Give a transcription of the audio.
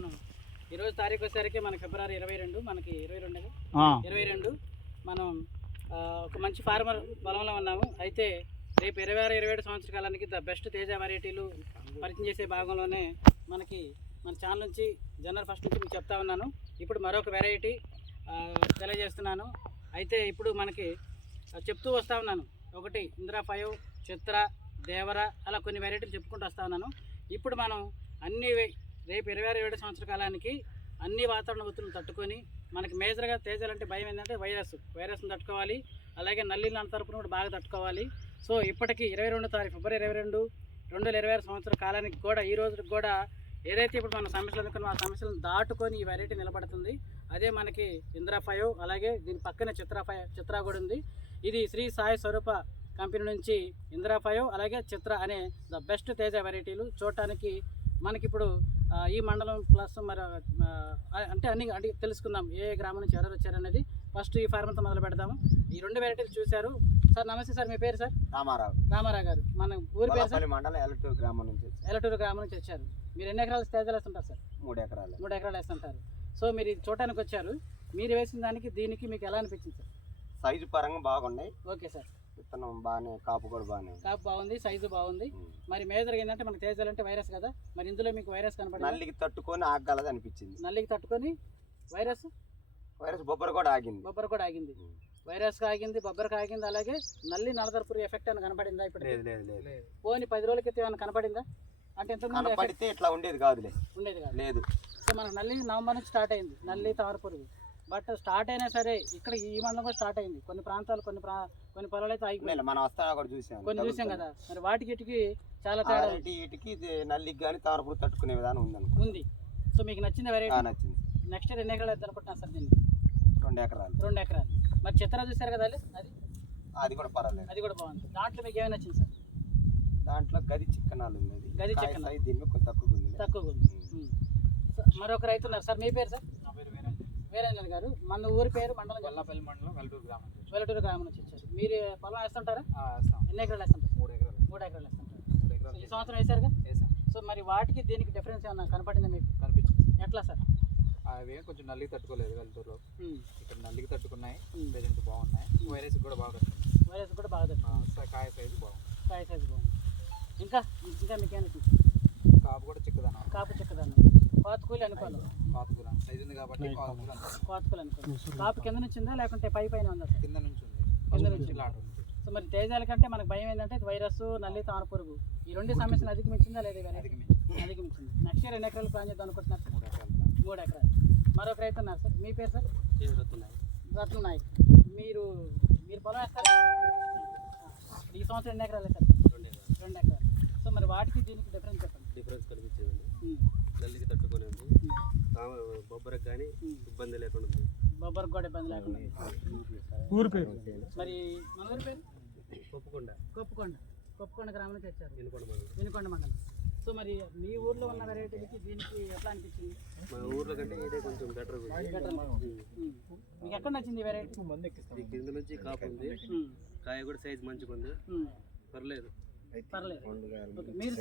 మనం ఈరోజు తారీఖు వచ్చేసరికి మనకి ఫిబ్రవరి 22 మనకి 22 మనం ఒక మంచి ఫార్మర్ పొలంలో ఉన్నాము. అయితే రేపు 26-27 సంవత్సర కాలానికి ద బెస్ట్ తేజ వెరైటీలు పరిచయం చేసే భాగంలోనే మనకి మన ఛానల్ నుంచి జనవరి 1 నుంచి మీకు చెప్తా ఉన్నాను. ఇప్పుడు మరొక వెరైటీ తెలియజేస్తున్నాను. అయితే ఇప్పుడు మనకి చెప్తూ వస్తూ ఉన్నాను. ఒకటి ఇందిరా 5, చిత్ర, దేవర, అలా కొన్ని వెరైటీలు చెప్పుకుంటూ వస్తూ ఉన్నాను. ఇప్పుడు మనం అన్ని రేపు 26-27 సంవత్సర కాలానికి అన్ని వాతావరణ ఒత్తిడిని తట్టుకొని మనకి మేజర్గా తేజాలంటే భయం ఏంటంటే వైరస్ని తట్టుకోవాలి, అలాగే నల్లి తరపున కూడా బాగా తట్టుకోవాలి. సో ఇప్పటికీ 22 తారీఖు ఫిబ్రవరి 22, 2026 సంవత్సర కాలానికి కూడా ఈ రోజుకి కూడా ఏదైతే ఇప్పుడు మన సమస్యలు అనుకున్న ఆ సమస్యలను దాటుకొని ఈ వెరైటీ నిలబడుతుంది. అదే మనకి ఇందిరా 5, అలాగే దీని పక్కనే చిత్ర కూడా ఉంది. ఇది శ్రీ సాయి స్వరూప కంపెనీ నుంచి ఇందిరా 5 అలాగే చిత్ర అనే ద బెస్ట్ తేజ వెరైటీలు చూడటానికి మనకి ఇప్పుడు ఈ మండలం ప్లస్ మరి అంటే అన్ని తెలుసుకుందాం ఏ గ్రామం నుంచి ఎవరు వచ్చారనేది. ఫస్ట్ ఈ ఫార్మర్తో మొదలు పెడదాము. ఈ 2 వెరైటీలు చూశారు. సార్ నమస్తే సార్, మీ పేరు సార్? రామారావు గారు. మన ఊరి పేరు సార్? మండలం ఎలటూరు గ్రామం నుంచి వచ్చారు. మీరు ఎన్ని ఎకరాలు తేజాలు వేస్తుంటారు సార్? 3 ఎకరాలు. 3 ఎకరాలు వేస్తుంటారు. సో మీరు ఇది చూడటానికి వచ్చారు. మీరు వేసిన దానికి దీనికి మీకు ఎలా అనిపించింది సార్? సైజు పరంగా బాగున్నాయి. Okay sir. విత్తనం బాగానే, కాపు కూడా బాగానే, కాపు బాగుంది, సైజు బాగుంది. మరి మేజర్గా ఏంటంటే మనకి తేజాలంటే వైరస్ కదా, మరి ఇందులో మీకు వైరస్ కనపడింది? నల్లికి తట్టుకొని ఆగలది అనిపించింది. నల్లికి తట్టుకొని వైరస్ బొబ్బర కూడా ఆగింది. వైరస్ ఆగింది, బొబ్బరకు ఆగింది. అలాగే నల్లి నలదర్పురి ఎఫెక్ట్ అని కనపడిందా? ఇప్పుడు పోని 10 రోజుల క్రితం ఏమైనా కనపడిందా? అంటే ఎంత పడితే ఇట్లా ఉండేది కాదు. లేదు. సో మనకు నల్లి నవంబర్ నుంచి స్టార్ట్ అయింది, నల్లి తామరపురుగు. బట్ స్టార్ట్ అయినా సరే ఇక్కడ ఈ మండలం కూడా స్టార్ట్ అయింది. కొన్ని ప్రాంతాలు కొన్ని పొలాలు అయితే ఆగిపోయాయి. మనం వస్తాను కూడా చూసాం కదా. మరి వాటికి ఇటుకి చాలా తేడా. ఇటుకి నల్లికి కానీ తామరపురుగు తట్టుకునే విధానం ఉంది. సో మీకు నచ్చిన వెరైటీ? నచ్చింది. నెక్స్ట్ ఇయర్ ఎన్ని ఎకరాలు అయితే అనుకుంటున్నాను సార్ దీన్ని? 2 ఎకరాలు. 2 ఎకరాలు. మరి చిత్ర చూసారు కదా, అది కూడా పర్వాలేదు, అది కూడా బాగుంది. దాంట్లో మీకు ఏమైనా నచ్చింది సార్? దాంట్లో గది చిక్కనాలు ఉంది. గది చిక్కనాలు దీన్ని కొంచెం తక్కువగా ఉంది. మరొక రైతు ఉన్నారు సార్, మీ పేరు సార్? వీరేంద్ర గారు. మన ఊరి పేరు? మండలం గొల్లపల్లి మండలం, వెల్లటూరు గ్రామం నుంచి వచ్చారు. మీరు పొలం వేస్తుంటారా? ఎన్ని ఎకరాలు వేస్తుంటారు? 3 ఎకరాలు. 3 ఎకరాలు వేస్తుంటారు. ఈ సంవత్సరం వేసారుగా? సో మరి వాటికి దీనికి డిఫరెన్స్ ఏమన్నా కనపడిందా మీకు? కనిపించింది. ఎట్లా సార్? అవి కొంచెం నల్లికి తట్టుకోలేదు వెళ్తూరులో. ఇక్కడ నల్లికి తట్టుకున్నాయి, ప్రెజెంట్ బాగున్నాయి. వైరస్ కూడా బాగా తట్టుకుంది. కాయ సైజు బాగుంది. ఇంకా మీకేమైనా కాపు కూడా చిక్కదనం. కోతకూలి అనుకోవాలి. సైజు ఉంది కాబట్టి కోతకూలి అనుకోవాలి. కాపు కింద నుంచి ఉందా లేకుంటే పైన ఉందా? కింద నుంచి ఉంది. సో మరి తేజాల కంటే మనకు భయం ఏంటంటే వైరస్, నల్లి, తామరపురుగు ఈ 2 సమస్యలు అధిగమించిందా లేదా? అధిగమించింది. నెక్స్ట్ ఇయర్ ఎన్ని ఎకరాలు ప్లాన్ చేద్దాం అనుకుంటున్నారు? 3 ఎకరాలు. మరొక రైతు ఉన్నారు సార్, మీ పేరు సార్? రత్న నాయక్. మీరు పొలం వేస్తారా? ఈ సంవత్సరం ఎన్ని ఎకరాలు వేస్తారు? 2 ఎకరాలు. సో మరి వాటికి దీనికి డిఫరెన్స్ చెప్పండి. డిఫరెన్స్ కనిపించేదండి. నల్లికి తట్టుకొని ఉంది, బొబ్బరకు కానీ ఇబ్బంది లేకుండా ఉంది. బొబ్బరకు కూడా ఇబ్బంది లేకుండా. ఊరి పేరు మరి మన ఊరి పేరు? కొప్పుకొండ గ్రామం నుంచి వచ్చారు. వినుకొండ మండలం. సో మరి మీ ఊర్లో ఉన్న వెరైటీలకి దీనికి ఎట్లా అనిపించింది? మా ఊర్లో కంటే ఇదే కొంచెం బెటర్. మీకు ఎక్కడ నచ్చింది వెరైటీ? కింద నుంచి కాపు ఉంది, కాయ కూడా సైజ్ మంచిగా ఉంది, పర్లేదు. మీరు